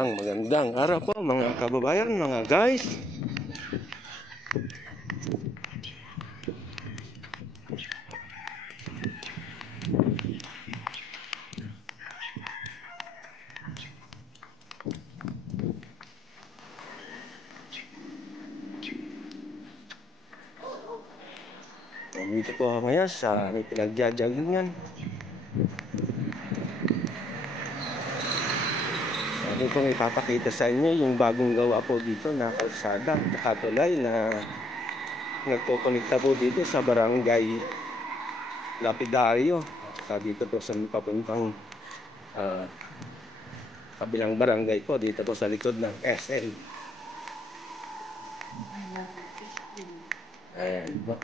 Magandang araw po mga kababayan, mga guys. Nandito po ako ngayon sa may pinagjajagingan. Ano pong ipapakita sa inyo yung bagong gawa po dito na kalsada at tulay na nagkukonekta po dito sa barangay Lapidario. Sa dito po sa papuntang kabilang barangay po, dito po sa likod ng SM. Ayan po.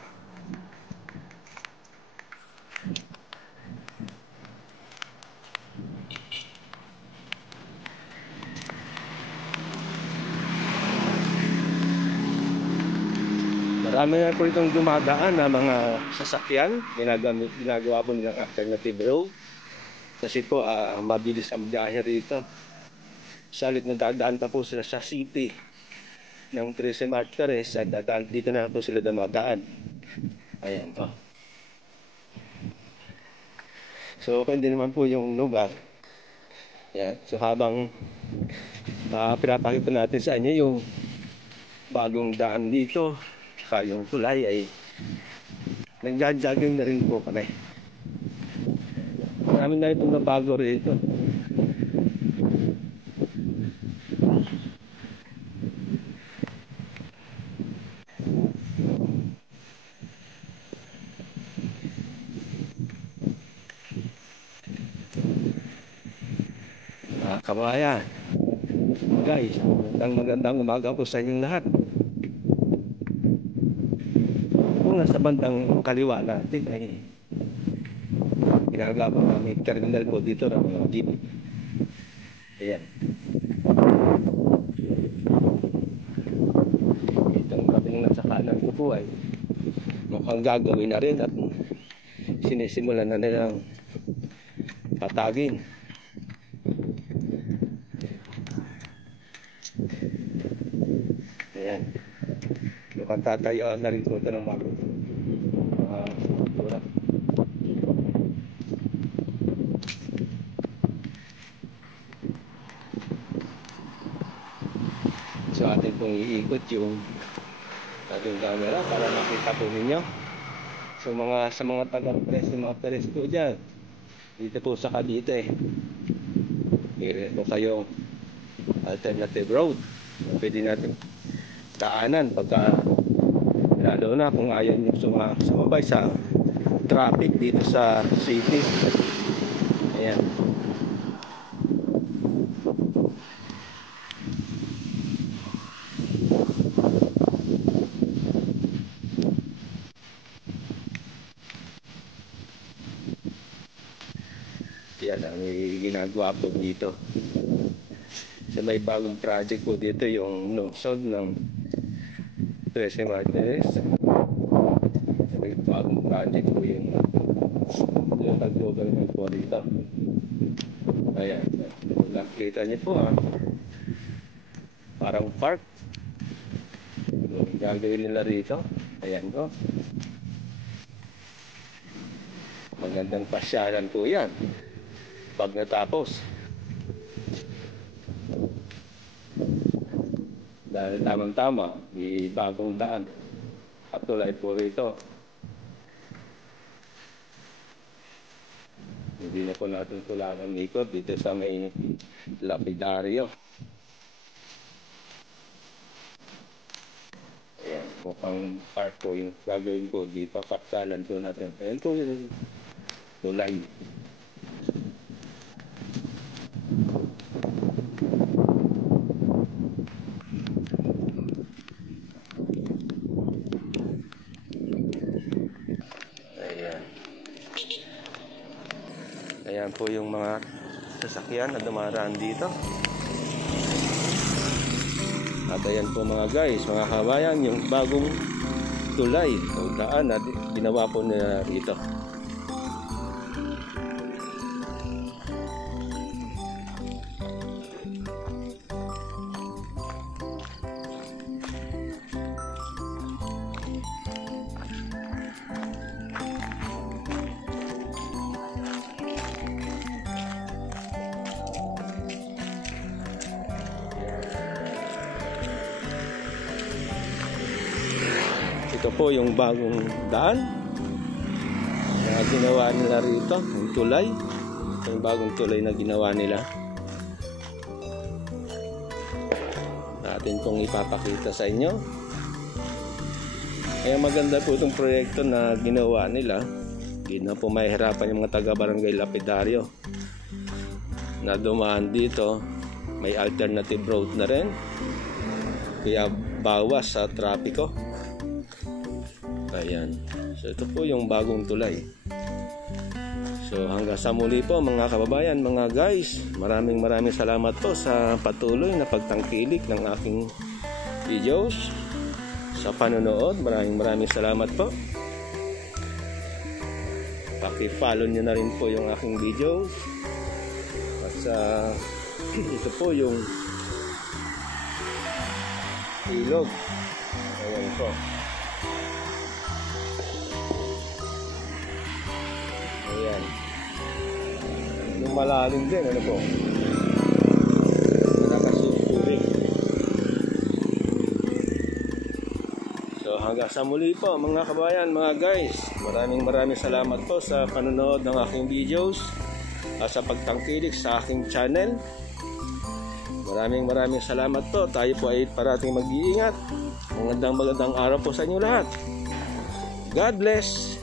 Marami na po itong dumadaan na mga sasakyan. Ginagawa po nilang alternative road. Kasi po mabilis ang biyahe rito. Salit na dadaan pa po sila sa city ng 13 Martires at dito na po sila dumadaan. Ayan po. So okay din naman po yung lugar. Ayan. So habang pinapakita natin sa inyo yung bagong daan dito, yung tulay ay nagja-jogging na rin po kami. Marami na itong nabago rito. Kabayan, guys, magandang umaga po sa inyong lahat. Kung nasa bandang kaliwa natin ay ginagawa po may terminal po dito ng mga jeep. Ayan. Itong kaping nasa kanan ko po ay mukhang gagawin na rin at sinisimulan na nilang patagin. Ayan. Mukhang tatayuan na rin po ito ng mga kultura. So atin pong iikot yung ating camera para makita po ninyo. So sa mga taga-Tres po dyan, dito po sa Cavite, meron po kayong alternative road. Pwede natin daanan pagka lalo na kung ayaw nyo sumabay sa traffic dito sa city. Ayan. Yan ang ginagawa po dito. So may bagong project po dito yung lungsod ng 13 Martires. May bagong project po yung tag-government po dito. Ayan. Nakita niyo po parang park. Gagawin nila rito. Ayan po. Magandang pasyalan po yan pag natapos. Dahil tamang-tama, may bagong daan at tulay po rito. Hindi na po natin tulangan ikot dito sa may Lapidario. Ayan, mukhang park po yung gagawin po dito. Paksalan po natin. Ayan po yung tulay. Ayan po yung mga sasakyan na dumaraan dito. At ayan po mga guys, mga kabayan, yung bagong tulay o daan na ginawa po nila dito. Ito po yung bagong daan na ginawa nila rito, yung tulay. Ito yung bagong tulay na ginawa nila. Natin pong ipapakita sa inyo. Kaya maganda po itong proyekto na ginawa nila. Hindi na po mahihirapan yung mga taga-barangay Lapidario na dumaan dito. May alternative road na rin, kaya bawas sa trapiko. Ayan. So ito po yung bagong tulay. So hanggang sa muli po mga kababayan, mga guys, maraming salamat po sa patuloy na pagtangkilik ng aking videos, sa panonood. Maraming salamat po. Paki-follow nyo na rin po yung aking videos. At ito po yung ilog. Ayan po. Ayan. Yung malalim din, ano po? Nakasusurik. So hanggang sa muli po mga kabayan, mga guys. Maraming salamat po sa panonood ng aking videos at sa pagtangkilik sa aking channel. Maraming salamat po. Tayo po ay parating mag-iingat. Magandang araw po sa inyo lahat. God bless.